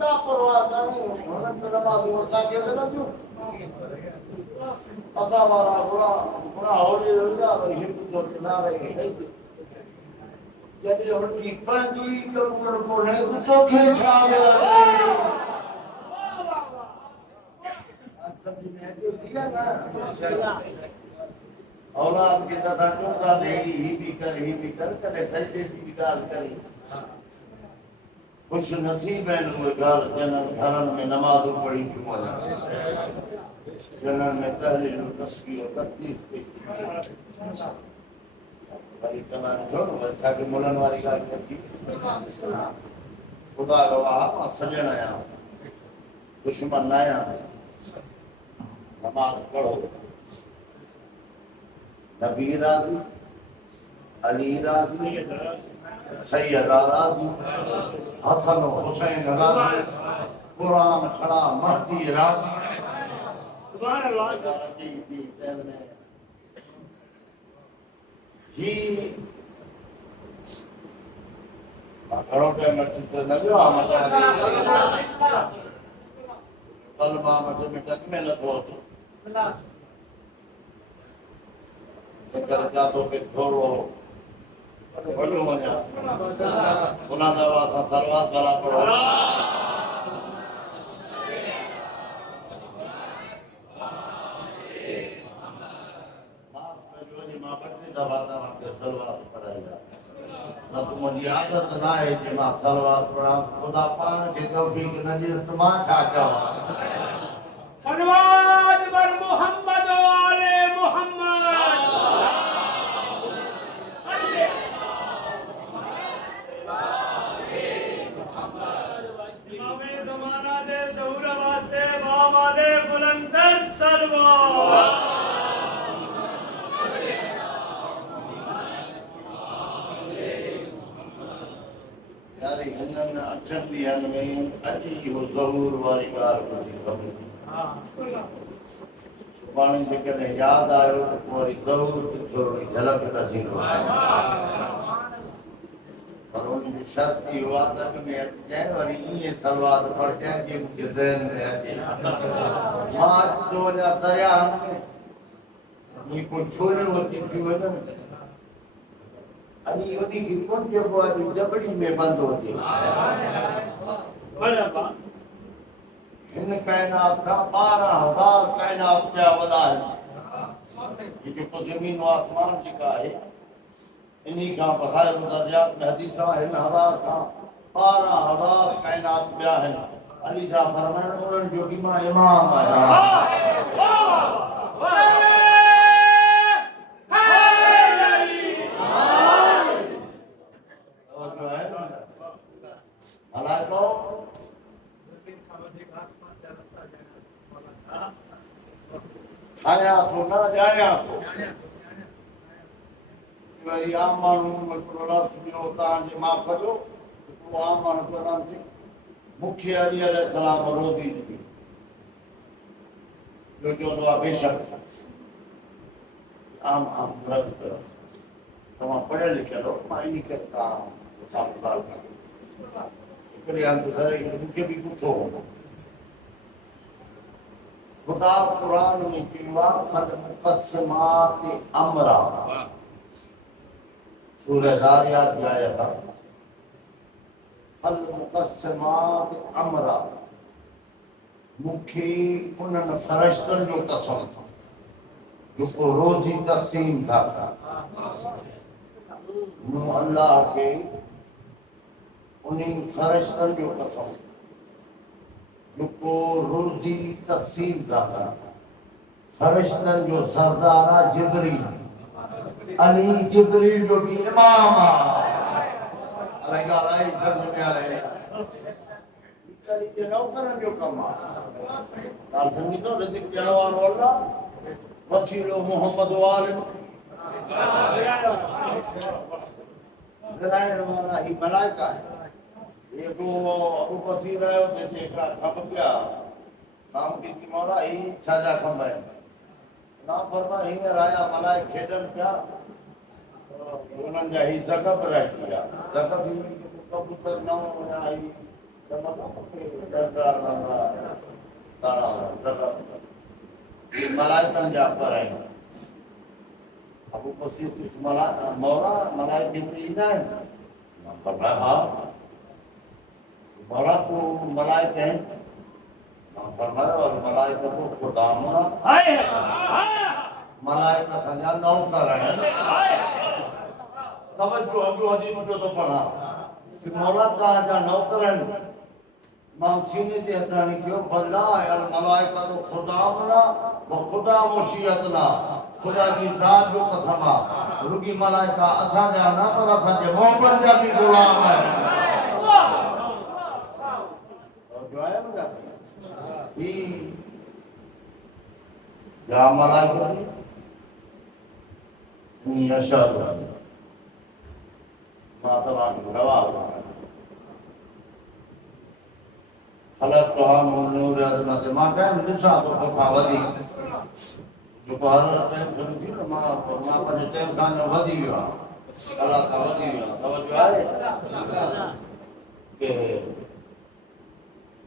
का परवाह कान्हे हुननि त नमाज़ूं असांखे मिलंदियूं असां वारा बुरा होली वेंदा वरी हिकु जो किनारे जॾहिं हुनजी पंहिंजी क़बूल कोन्हे त तोखे छा मिलंदे सम्झ में अचे थी न औलाद खे त असां चऊं था त ही बि कर कॾहिं सजदे जी बि ॻाल्हि करी खुश नसीब आहिनि उहे घर जिन्हनि घरनि में नमाज़ूं पढ़ी थियूं वञनि जिन्हनि में तहलील तस्बीह तक़दीस पई थी वरी तव्हां ॾिठो न वरी असांखे मुलनि वारी ॻाल्हि थी ख़ुदा गवाह मां सॼण आहियां दुश्मन न आहियां नमाज़ पढ़ो नबी राज़ी अली राज़ी सैयदा राज़ी हसन हुसैन राज़ी कुरान खड़ा महदी राज़ी सुभान अल्लाह ही घणो टाइम अची त न वियो आहे कल मां मथे में टक में नथो अचे करे पिया थो की थोरो वॾो वञा उन दफ़ा असां सलवात भला पढ़ो मां 2 दफ़ा तव्हांखे सलवात पढ़ाई आहे न त मुंहिंजी आदत न आहे कि मां सलवात पढ़ां ख़ुदा पाण खे तौफ़ीक़ न ॾियसि त मां छा चवां सलवात बर मोहम्मद आले मोहम्मद इमामे ज़माना दे ज़हूर वास्ते बाबा दे बुलंदर सलवात यारी हिननि 8 ॾींहनि में अॼु इहो ज़हूर वारी ॻाल्हि मुंहिंजी ख़बर सुभाणे जेकॾहिं यादि आयो त पोइ वरी ज़रूरु थोरी झलक ॾसींदो पर उनजी शर्त इहो आहे त अॻ में अचिजांइ वरी ईअं सलवात पढ़जांइ जीअं मूंखे ज़हन में अचे मां अचिजो वञा दरिया में ईअं को छोलियूं अची थियूं वञनि अॼु उन खे कोन चइबो आहे जबड़ी में बंदि हुजे हिन काइनात खां 12,000 काइनात पिया वॾा आहिनि जेको ज़मीन आसमान जेका आहे इन्हीं का बसायर दर्जात में हदीसा है 1000 का 12,000 कायनात ब्या है अली साहब फरमाए उन्होंने जो कि मां इमाम आया और जो है हालांकि आया तो ना जाया तो वरी आम माण्हू हिकिड़ो राति ॿियो तव्हांजे माफ़ कजो हिकिड़ो आम माण्हू जो नाम थी मूंखे अली अलैहिस्सलाम रोज़ी ॾिनी जो चवंदो आहे बेशक आम रद्द कयो तव्हां पढ़ियल लिखियल हो मां इन करे तव्हां छा ॻाल्हि कयो हिकिड़े हंधि सर मूंखे बि पुछो खुदा क़ुरान में चयो आहे फल मुक़स्सिमात अमरा सूरह ज़ारियात जी आयत आहे फल मुक़स्सिमात अमरा मूंखे उन्हनि फ़रिश्तनि जो कसम जेको रोज़ी तक़सीम था मूं अल्लाह खे उन्हनि फ़रिश्तनि जो कसम जेको रोज़ी तक़सीम था फ़रिश्तनि जो सरदार आहे जिब्रील अली जिब्रील जो भी इमाम अरे गालाई सब दुनिया रहे इतनी जो नौकरन जो कम काल समझी तो रिज़िक जानवर वाला वसीलो मोहम्मद वाले गरायण वाला ही मलाइका है ये तो अबू बसीर है जैसे एकड़ा खप गया नाम की मौला ही छाजा खंब है नाम फरमा ही राया मलाइक खेदन क्या उन्हनि जा ही ज़गब रह गया ज़गब ही कबूतर न हुया ही मलाइकनि जा पर आहिनि अबू बसीर कुझु मौला मलाइक जेतिरी ईंदा आहिनि फरमाया हा मौला को मलाइक आहिनि फरमाया और मलाइक तो खुदा मलाइक असांजा नौकर आहिनि तवज्जो अॻियो हदीस जो तो पढ़ा कि मौला तव्हांजा नौकर आहिनि इमाम सीने ते हथाणी कयो फला अल मलाइका तो खुदामना व खुदा मुशियतना खुदा जी ज़ात जो कसम आहे रुगी मलाइका असांजा न पर असांजे मोहब्बत जा बि ग़ुलाम आहिनि जो आहे न ही या मलाइका नी अशहद मां तव्हांखे गवाह हलत तव्हां नूर अज़मत मां टाइम ॾिसां थो तोखां वधीक जेको हर टाइम शुरू थी न मां पंहिंजे टाइम खां वधी वियो आहे कलाक खां वधी वियो आहे तवजो आहे के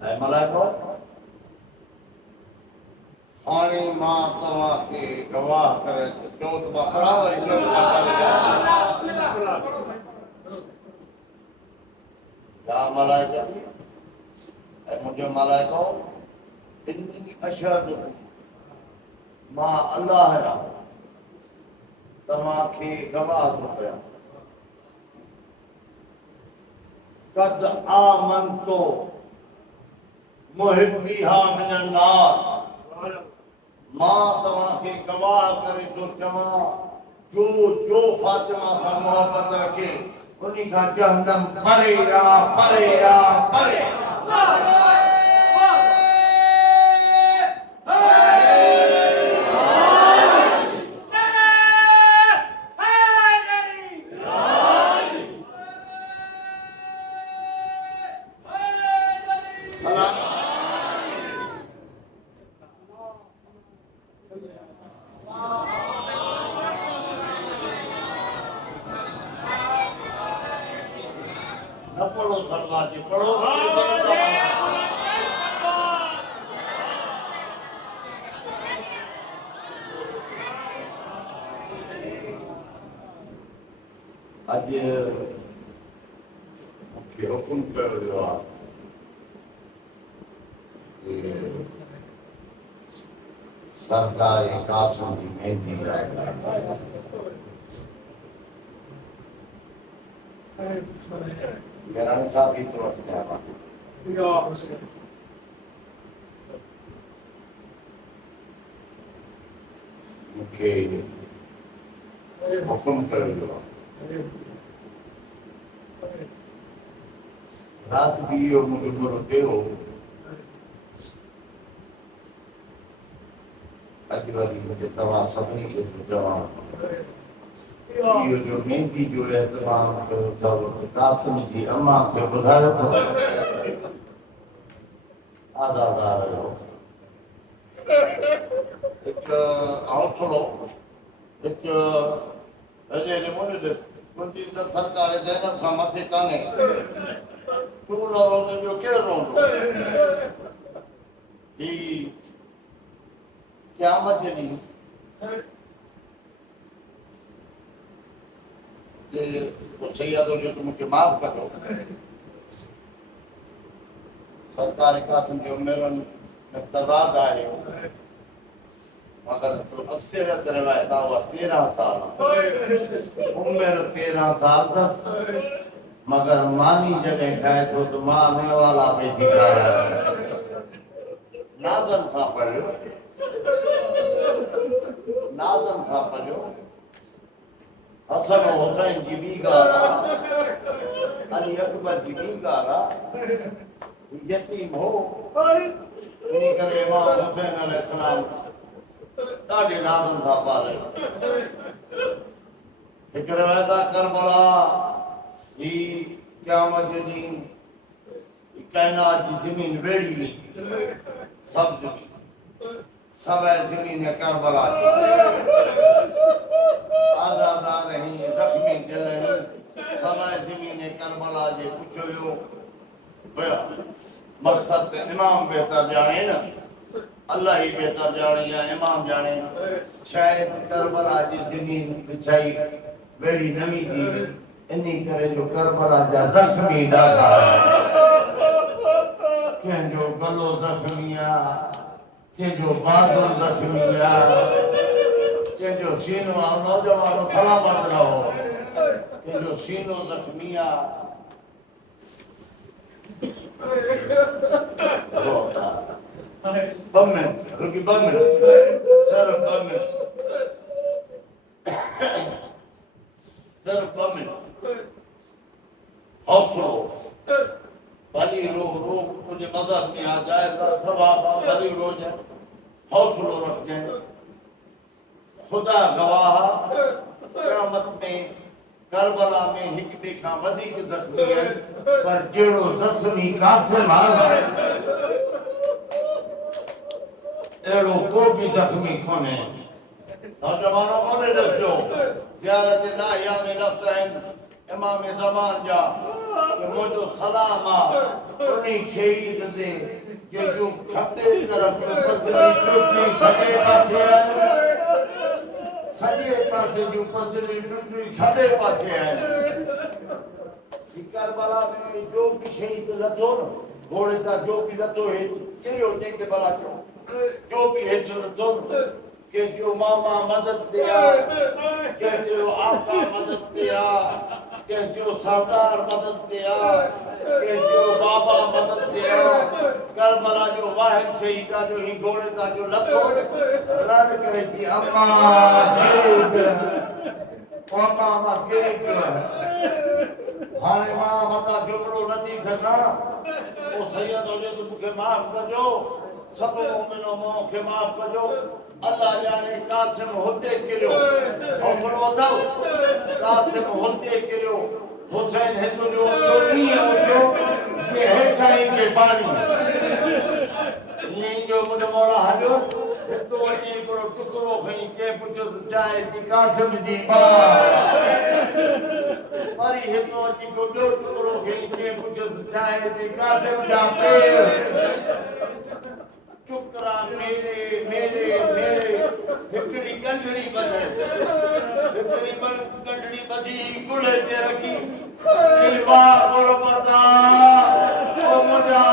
ऐं मलाइको हाणे मां तव्हांखे गवाह करे चओ त मां पढ़ा वरी या मलाइका ऐं मुंहिंजो मलाइको इन्नी अशहद मां अल्लाह आहियां तव्हांखे गवाह थो कयां कद आमनतो मुहिब्बिहा मिनन नार मां तव्हांखे गवाह करे थो चवां जो जो फातिमा सां मोहब्बत रखे उन्हीं का जहन्नम परे परे परे न पढ़ो सरदार जी पढ़ो अज मूंखे हुकुम कयो वियो आहे सरकारी कासिम जी मेहंदी आहे यारानी साहब की तरफ से आवा मुझे हुक्म कर लो रात भी यो मुझे बोलते हो अजवारी मुझे तवा सबने के जवाब ये जो मेहंदी जो है तमाम को जब कासिम जी अम्मा के बुधार को आजादार हो एक आउटलो एक अजय ने मुझे दे कुछ इस सरकार है जैन का मथे काने तू लोगों ने जो क्या रोंदो ये क्या मत जनी तो सैयद हो जो तुम मुझे माफ कर दो सरकार कासिम की उम्र में तजाद आए मगर तो अक्सरियत रवायत हुआ 13 साल उम्र 13 साल 10 मगर मानी जगह खाए तो माने वाला पे जिका रहा नाज़म था पढ़ो नाज़म था पढ़ो हसन हुसैन जी भी गारा अली अकबर जी भी गारा यतीम हो इन्हीं करे इमाम हुसैन अलैहिस्सलाम ॾाढे नाज़म था पाले हिकु रवायत करबला ही क़यामत जे ॾींहुं कायनात जी ज़मीन वेड़ी सब्ज़ सब ज़मीन करबला आज़ादार रही ज़ख्मी दिल रही सब ज़मीन करबला जे पुछियो वियो मक़सद इमाम बेहतर जाने न अल्लाह ही बेहतर जाने या इमाम जाने शायद करबला जी ज़मीन बिछाई वेड़ी नमी थी इन्हीं करे जो करबला जा ज़ख्मी ॾाढा कंहिंजो गलो ज़ख्मी आहे कंहिंजो बाज़ो ज़ख्मी आहे कंहिंजो सीनो आहे नौजवान सलामत रहो कंहिंजो सीनो ज़ख्मी आहे ॿ मिनट रुकी ॿ मिनट सिर्फ़ ॿ मिनट सिर्फ़ ॿ मिनट हौसलो भली रो रो तुझे मज़हब में आ जाएगा सवाब भली रो जाए हौसलो रखने खुदा गवाह क़यामत में करबला में हिक ॿिए खां वधीक ज़ख्मी है पर जहिड़ो ज़ख्मी कासिम आहे अहिड़ो को बि ज़ख्मी कोन्हे नौजवानों कोन्हे ॾिसजो ज़ियारत लाहिया में लफ़्ज़ आहिनि इमाम ज़मान जा कि मुझो सलाम आ उन्हीं शहीद दे जो खपे तरफ पसरी टुटी सजे पासे जो पसरी टुटी खपे पासे है करबला में जो भी शहीद लथो न घोड़े का जो भी लथो है किरियो जंहिंखे भला चओ जो भी हेठि लथो के जो मामा मदद दिया के जो आका मदद दिया के जो सरदार मदद दिया के जो बाबा मदद दिया करबला जो वाहिद शहीदा जो ही घोड़े का जो लथो रण करे थी अम्मा गिरे पियो है हाणे मां मता झुगड़ो न थी सघां ओ सैयद हुजे तो मूंखे माफ़ कजो सब मोमिनो मूंखे माफ़ कजो अल्लाह जाने कासिम होते किरियो हौसलो अथव कासिम होते किरियो हुसैन हिंदू जो ईअं हुयो जे हेठां जे पाणी ईअं जो मुंहिंजो मौला हलियो हिकु वञी हिकिड़ो टुकड़ो खणी के पुछियोसि चाहे थी कासिम जी वरी हिकु वञी ॿियो टुकड़ो खणी के पुछियोसि चाहे थी कासिम जा पेर चुकरा मेरे मेरे मेरे हिकड़ी कंडड़ी बधे हिकड़ी कंडड़ी बधी गुले ते रखी वाह गुरबता ओ मुंहिंजा